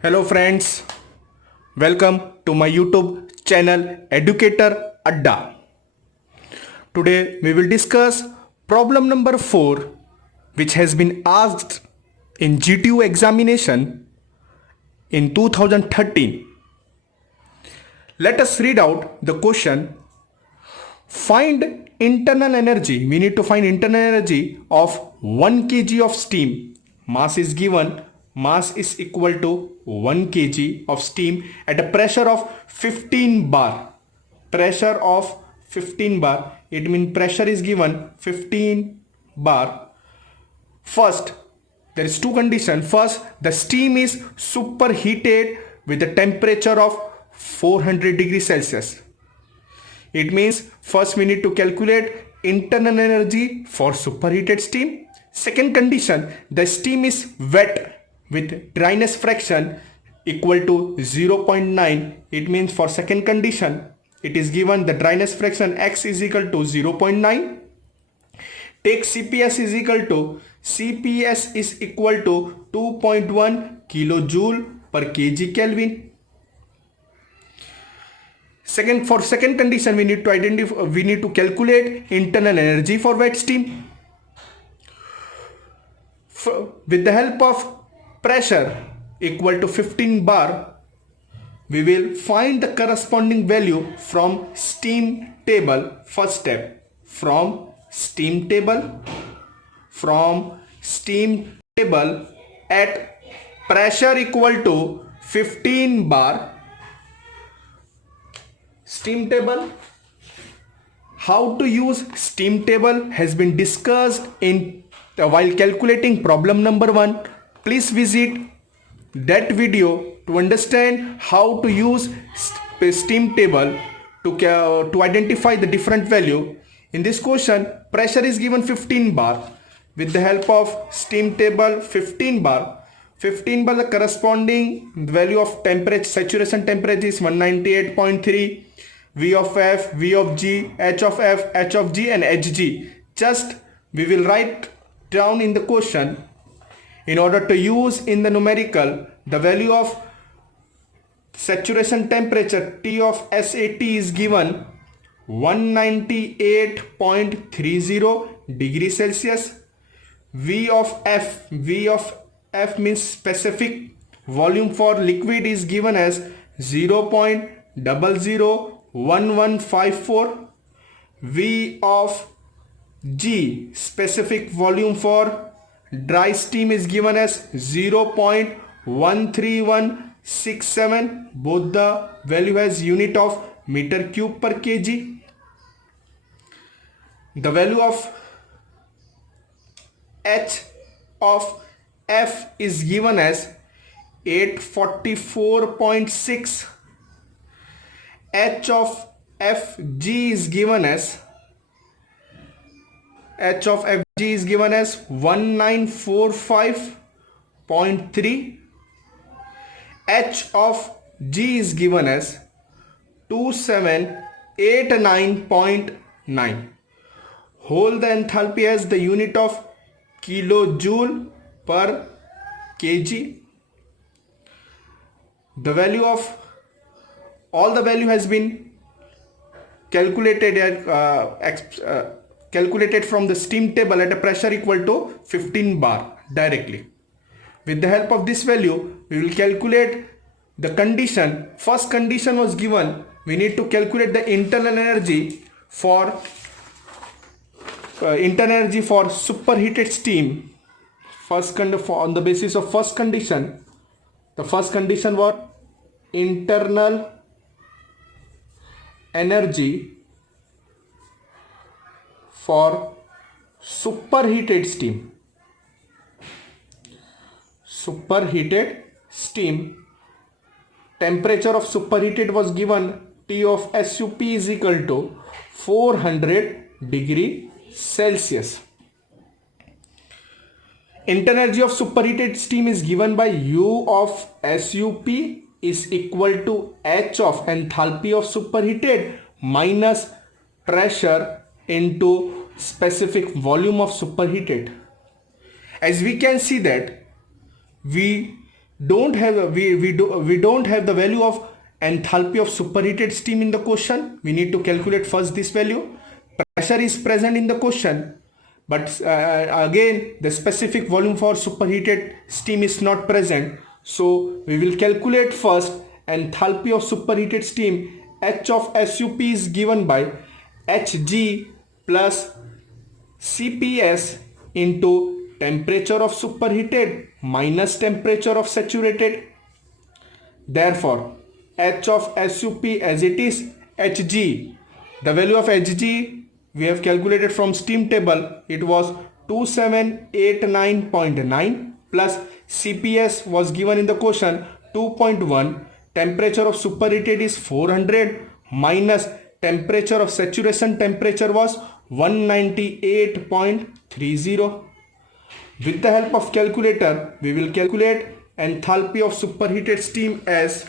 Hello friends, welcome to my YouTube channel Educator Adda. Today we will discuss problem number 4 which has been asked in GTU examination in 2013. Let us read out the question. Find internal energy. We need to find internal energy of 1 kg of steam. Mass is given. Mass is equal to 1 kg of steam at a pressure of 15 bar. Pressure of 15 bar. It means pressure is given 15 bar. First, there is two conditions. First, the steam is superheated with a temperature of 400 degrees Celsius. It means first we need to calculate internal energy for superheated steam. Second condition, the steam is wet with dryness fraction equal to 0.9. It means for second condition, it is given the dryness fraction X is equal to 0.9. Take CPS is equal to 2.1 kilojoule per kg Kelvin. For second condition, we need to calculate internal energy for wet steam. With the help of pressure equal to 15 bar, we will find the corresponding value from steam table. First step, from steam table at pressure equal to 15 bar. Steam table. How to use steam table has been discussed in while calculating problem number 1. Please visit that video to understand how to use steam table to identify the different value. In this question, pressure is given 15 bar. With the help of steam table 15 bar, the corresponding value of temperature, saturation temperature is 198.3. V of F, V of G, H of F, H of G and Hg. Just we will write down in the question in order to use in the numerical the value of saturation temperature T of SAT is given 198.30 degrees Celsius. V of F means specific volume for liquid is given as 0.001154. V of G specific volume for dry steam is given as 0.13167. Both the value has unit of meter cube per kg. The value of H of F is given as 844.6. H of Fg is given as 1945.3. H of G is given as 2789.9. Hold the enthalpy as the unit of kilojoule per kg. The value of all the value has been calculated from the steam table at a pressure equal to 15 bar directly. With the help of this value, we will calculate the condition. First condition was given. We need to calculate the internal energy for superheated steam. On the basis of first condition, the first condition was internal energy for superheated steam. Temperature of superheated was given T of SUP is equal to 400 degree Celsius. Internal energy of superheated steam is given by U of SUP is equal to H of enthalpy of superheated minus pressure into specific volume of superheated. As we can see that we don't have the value of enthalpy of superheated steam in the question. We need to calculate first this value. Pressure is present in the question, but again the specific volume for superheated steam is not present. So we will calculate first enthalpy of superheated steam. H of SUP is given by Hg plus Cps into temperature of superheated minus temperature of saturated. Therefore, H of SUP as it is Hg. The value of Hg we have calculated from steam table. It was 2789.9 plus Cps was given in the question 2.1. Temperature of superheated is 400 minus temperature of saturation temperature was 198.30. With the help of calculator, we will calculate enthalpy of superheated steam as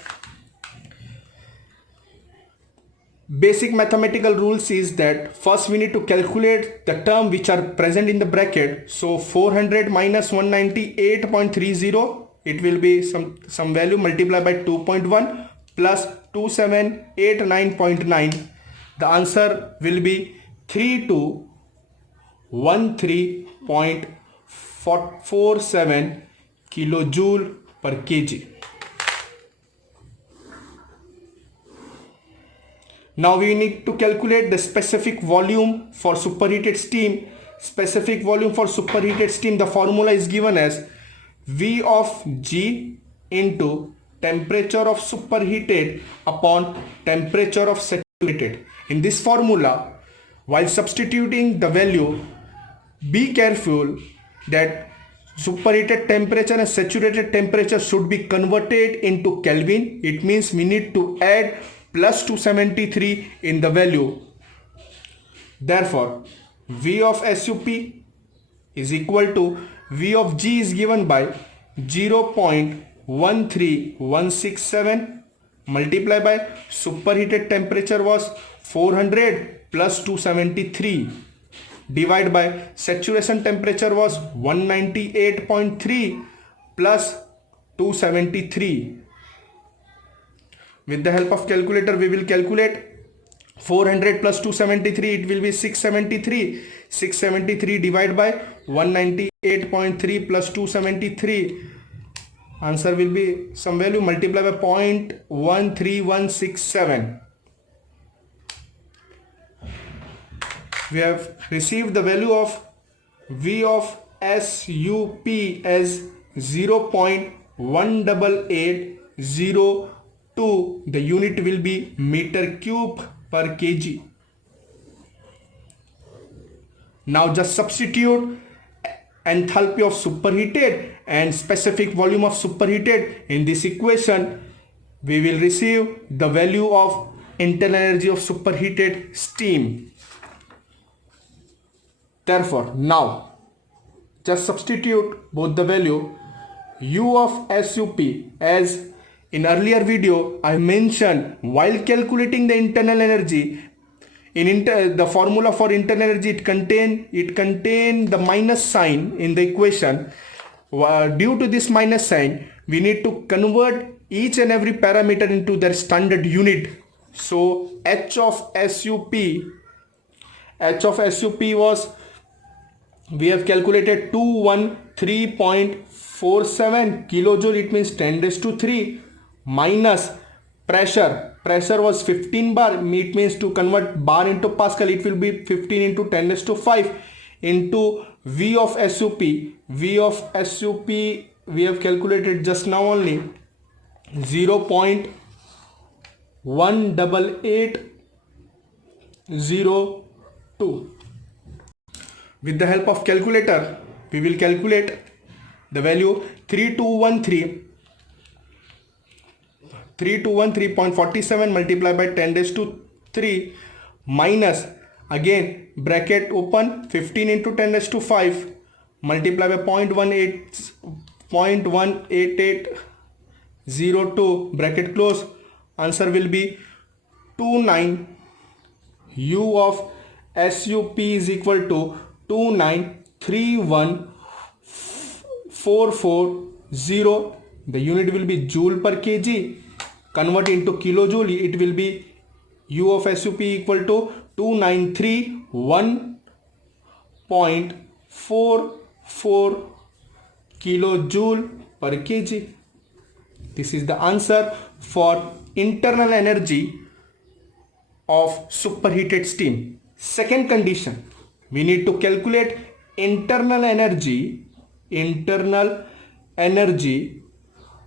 basic mathematical rules is that first we need to calculate the term which are present in the bracket. So 400 minus 198.30, it will be some value multiplied by 2.1 plus 2789.9. The answer will be 3213.47 kilojoule per kg. Now we need to calculate the specific volume for superheated steam. Specific volume for superheated steam, the formula is given as V of G into temperature of superheated upon temperature of saturated. In this formula, while substituting the value, be careful that superheated temperature and saturated temperature should be converted into Kelvin. It means we need to add plus 273 in the value. Therefore, V of SUP is equal to V of G is given by 0.13167 multiplied by superheated temperature was 400 plus 273 divided by saturation temperature was 198.3 plus 273. With the help of calculator, we will calculate 400 plus 273, it will be 673. 673 divided by 198.3 plus 273. Answer will be some value multiplied by 0.13167. We have received the value of V of SUP as 0.18802. The unit will be meter cube per kg. Now just substitute enthalpy of superheated and specific volume of superheated in this equation. We will receive the value of internal energy of superheated steam. Therefore, now just substitute both the value. U of SUP, as in earlier video I mentioned, while calculating the internal energy, in the formula for internal energy it contain the minus sign in the equation. Due to this minus sign, we need to convert each and every parameter into their standard unit. So H of SUP was, we have calculated 213.47 kilojoule, it means 10 raised to 3 minus pressure was 15 bar, it means to convert bar into Pascal it will be 15 into 10 raised to 5 into V of SUP. V of SUP we have calculated just now only 0.18802. With the help of calculator, we will calculate the value 3213.47 multiplied by 10 raised to 3 minus, again bracket open, 15 into 10 raised to 5 multiplied by 0.18802 bracket close. Answer will be 29. U of SUP is equal to 29314400 The unit will be joule per kg. Convert into kilojoule, it will be U of SUP equal to 2931.44 kilojoule per kg. This is the answer for internal energy of superheated steam. Second condition, we need to calculate internal energy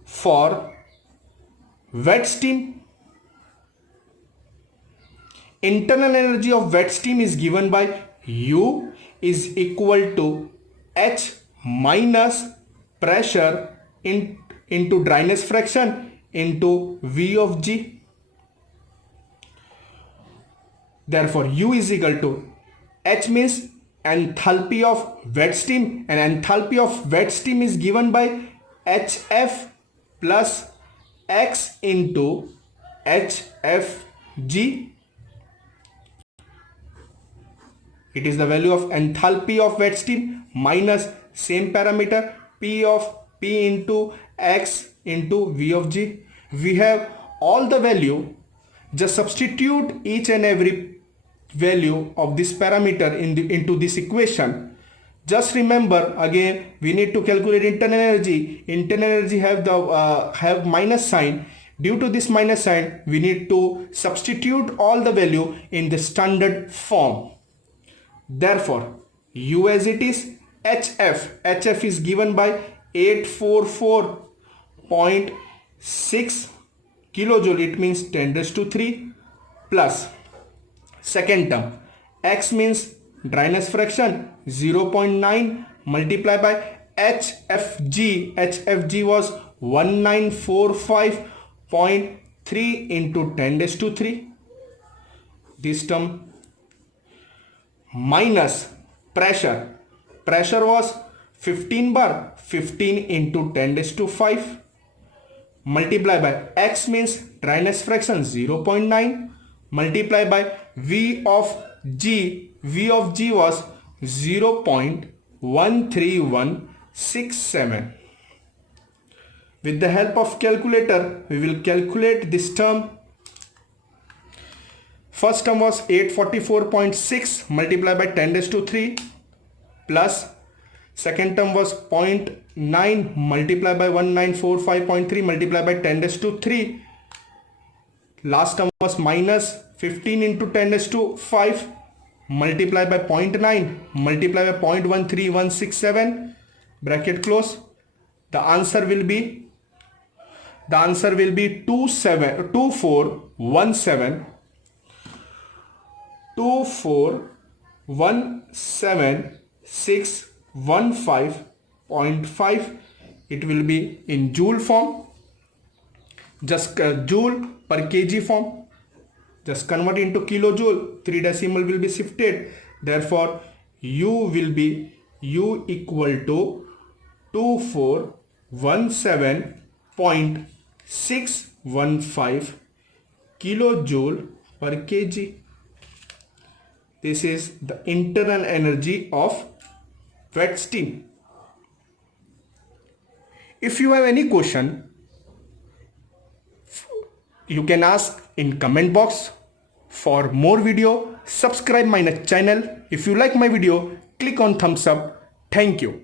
for wet steam. Internal energy of wet steam is given by U is equal to H minus pressure into dryness fraction into V of G. Therefore, U is equal to H means enthalpy of wet steam, and enthalpy of wet steam is given by HF plus X into HFG. It is the value of enthalpy of wet steam minus same parameter P into X into V of G. We have all the value. Just substitute each and every value of this parameter into this equation. Just remember again, we need to calculate internal energy. Internal energy have minus sign. Due to this minus sign, we need to substitute all the value in the standard form. Therefore, U as it is, HF is given by 844.6 kilojoule, it means 10 raised to 3 plus second term X means dryness fraction 0.9 multiplied by HFG was 1945.3 into 10 raised to 3. This term minus pressure was 15 bar, 15 into 10 raised to 5 multiply by X means dryness fraction 0.9 multiply by V of G was 0.13167. With the help of calculator, we will calculate this term. First term was 844.6 multiplied by 10 raised to 3 plus second term was 0.9 multiplied by 1945.3 multiplied by 10 raised to 3. Last term was minus 15 into 10 raised to 5 multiplied by 0.9 multiplied by 0.13167 bracket close. The answer will be 2417.615. It will be in joule form, just joule per kg form. Just convert into kilojoule, 3 decimal will be shifted. Therefore, U equal to 2417.615 kilojoule per kg. This is the internal energy of wet steam. If you have any question, you can ask in comment box. For more video, subscribe my channel. If you like my video, click on thumbs up. Thank you.